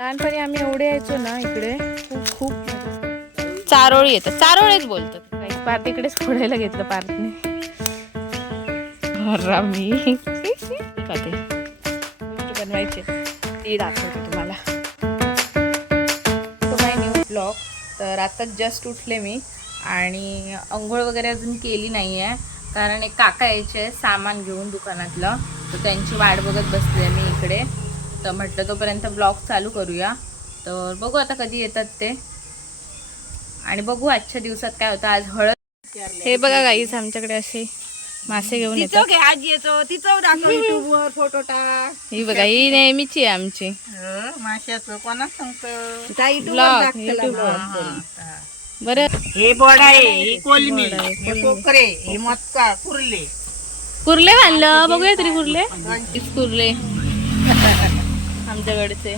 लहानपणी आम्ही एवढे यायचो ना इकडे, खूप खूप चारोळी येतात, चारोळेच बोलतात काही. पार्थ इकडेच फोडायला घेतलं पार्थने. मी खाते बनवायचे ती दाखवते तुम्हाला. तो माय न्यू ब्लॉग. तर आता जस्ट उठले मी आणि अंघोळ वगैरे अजून केली नाही आहे, कारण एक काका यायचे सामान घेऊन दुकानातलं, तर त्यांची वाट बघत बसले मी इकडे. तर म्हटलं तोपर्यंत ब्लॉग चालू करूया. तर बघू आता कधी येतात ते, आणि बघू आजच्या दिवसात काय होतं. आज हळद. हे बघा गाईस, आमच्याकडे असे मासे घेऊन येतात. आज येतो तिचं दाखव युट्यूबवर फोटो टाक. ही बघा, ही नेहमीची आहे आमची माशाचं कोणा सांगतं बरं. हे बोड आहे, हे कोलमी, हे कोकरे, हे मटका, कुर्ले. कुर्ले बांधलं बघूया तरी. कुर्ले आमच्याकडचे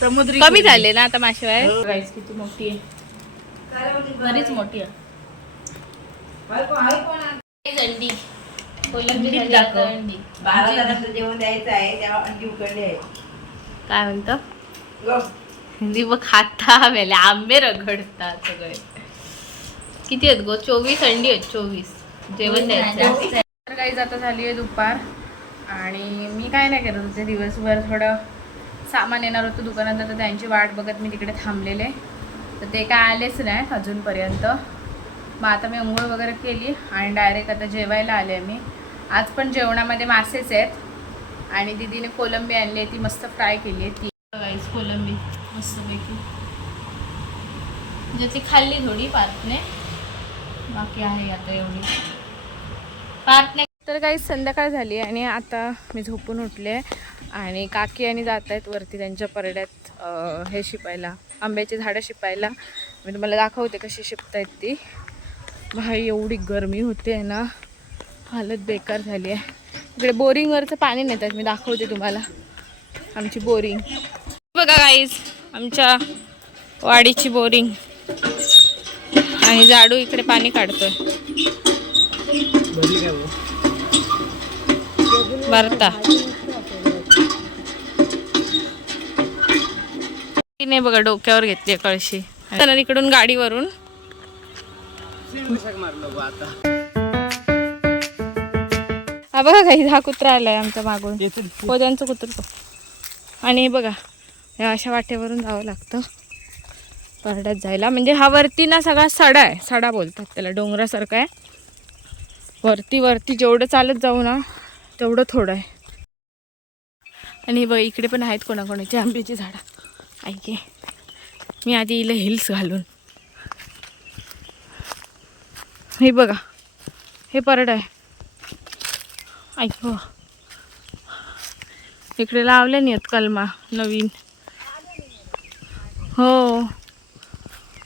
समुद्री कमी झाले ना आता मासे बाहेर. गाईस किती मोठी आहे, बरीच मोठी आहे. अंडी कोलंबी झाली आता. अंडी 12 जणांचं जेवण द्यायचं आहे, तेव्हा अंडी उकडली आहे. काय म्हणतो हिंदी मग खाता मेले आंबे रगडतात सगळे. किती आहेत गो? 24 अंडी आहेत. 24 जेवण द्यायचं. तर काही आता झाली आहे दुपार, आणि मी काय नाही करत होते दिवसभर. थोडं सामान येणार होतं दुकानात, तर त्यांची वाट बघत मी तिकडे थांबलेले, तर ते काय आलेच नाही अजूनपर्यंत. मग आता मी अंघोळ वगैरे केली आणि डायरेक्ट आता जेवायला आले मी. आज पण जेवणामध्ये मासेच आहेत, आणि दीदीने कोलंबी आणली आहे, ती मस्त फ्राय केली आहे. ती गाईस कोलंबी मस्तपैकी, म्हणजे ती खाल्ली थोडी पार्थने, बाकी आहे आता एवढी पार्थने. तर काही संध्याकाळ झाली आणि आता मी झोपून उठले, आणि काकी आणि जात आहेत वरती त्यांच्या परड्यात हे शिपायला, आंब्याची झाडं शिपायला. मी तुम्हाला दाखवते कशी शिपतायत ती. भाई एवढी गरमी होते आहे ना, हालत बेकार झाली आहे. इकडे बोरिंगवरचं पाणी नेतात, मी दाखवते तुम्हाला आमची बोरिंग. बघा गाईज, आमच्या वाडीची बोरिंग, आणि जाडू इकडे पाणी काढतोय. भरता तिने बघा डोक्यावर घेतली कळशी, इकडून गाडीवरून. हा बघा काही, हा कुत्रा आलाय आमच्या मागून, त्यांचं कुत्र. आणि बघा ह्या अशा वाटेवरून जावं लागतं परड्यात जायला. म्हणजे हा वरती ना सगळा सडा आहे, सडा बोलतात त्याला, डोंगरासारखा आहे. वरती जेवढं चालत जाऊ ना तेवढं थोडं आहे. आणि बघ इकडे पण आहेत कोणाकोणाची आंब्याची झाडं. ऐके मी आधी इला हिल्स घालून. हे बघा हे परड आहे. ऐको इकडे लावले नाहीत कलमा नवीन. हो,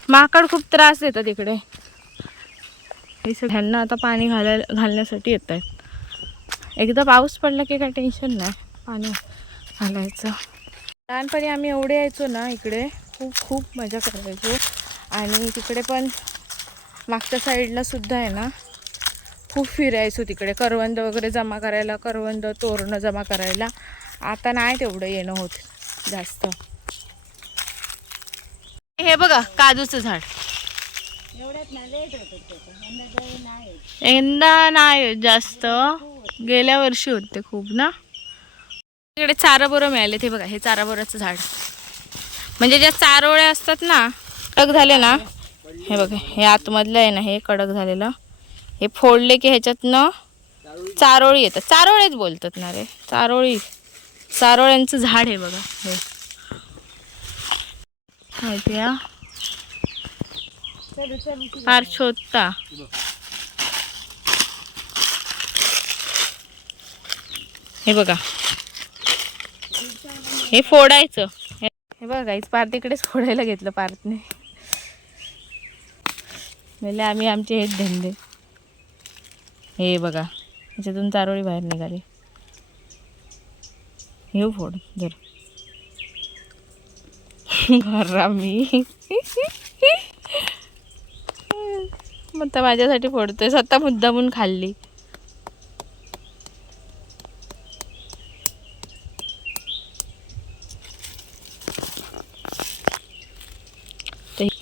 माकड खूप त्रास देतात इकडे. हे सगळ्यांना आता पाणी घालण्यासाठी येत आहेत. एकदा पाऊस पडला की काय टेन्शन नाही पाणी घालायचं. लहानपणी आम्ही एवढे यायचो ना इकडे, खूप खूप मजा करायचो. आणि तिकडे पण मागच्या साईडला सुद्धा आहे ना, खूप फिरायचो तिकडे, करवंद वगैरे जमा करायला, करवंद तोरणं जमा करायला. आता नाही तेवढं येणं होत जास्त. हे बघा काजूचं झाड, यंदा नाही जास्त, गेल्या वर्षी होते खूप ना. इकडे चाराबोरं मिळाले. ते बघा हे चाराबोराचं झाड, म्हणजे ज्या चारोळ्या असतात ना कडक झाले ना, हे बघा हे आतमधलं आहे ना, हे कडक झालेलं, हे फोडले की ह्याच्यातनं चारोळी येतात. चारोळेच बोलतात ना रे, चारोळ्यांचं झाड आहे बघा हे. माहिती आहे फार शोधता. हे बघा हे फोडायचं. हे बघा गाईच, पार्थ इकडेच फोडायला घेतलं पार्थने. म्हणजे आम्ही आमचे हेच धंदे. हे बघा ह्याच्यातून चारोळी बाहेर निघाली. हे फोड जर मी मग तर माझ्यासाठी फोडतोय, स्वतः मुद्दामून खाल्ली.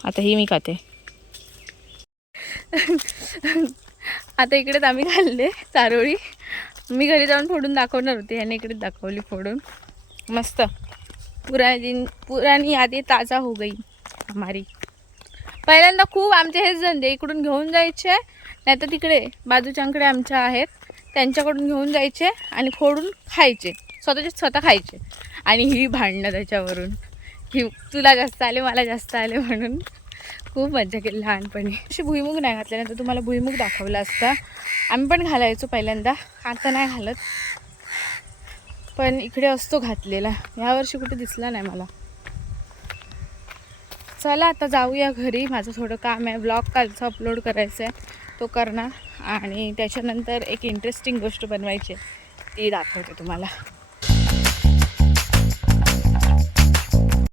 आता ही मी खाते. आता इकडेच आम्ही खाल्ले चारोळी. मी घरी जाऊन फोडून दाखवणार होते, याने इकडेच दाखवली फोडून. मस्त. पुरानी यादी ताजा हो गई हमारी. पहिल्यांदा खूप आमचे हेच धंदे, इकडून घेऊन जायचे, नाही तर तिकडे बाजूच्यांकडे आमच्या आहेत त्यांच्याकडून घेऊन जायचे आणि फोडून खायचे, स्वतः खायचे. आणि ही भांडणं त्याच्यावरून की तुला जास्त आले मला जास्त आले म्हणून. खूप मजा केली लहानपणी. अशी भुईमुग नाही घातल्यानंतर तुम्हाला भुईमुग दाखवला असता. आम्ही पण घालायचो पहिल्यांदा, आता नाही घालत, पण इकडे असतो घातलेला. यावर्षी कुठे दिसला नाही मला. चला आता जाऊया घरी, माझं थोडं काम आहे, ब्लॉग कालचं अपलोड करायचं आहे, तो करणार. आणि त्याच्यानंतर एक इंटरेस्टिंग गोष्ट बनवायची ती दाखवते तुम्हाला.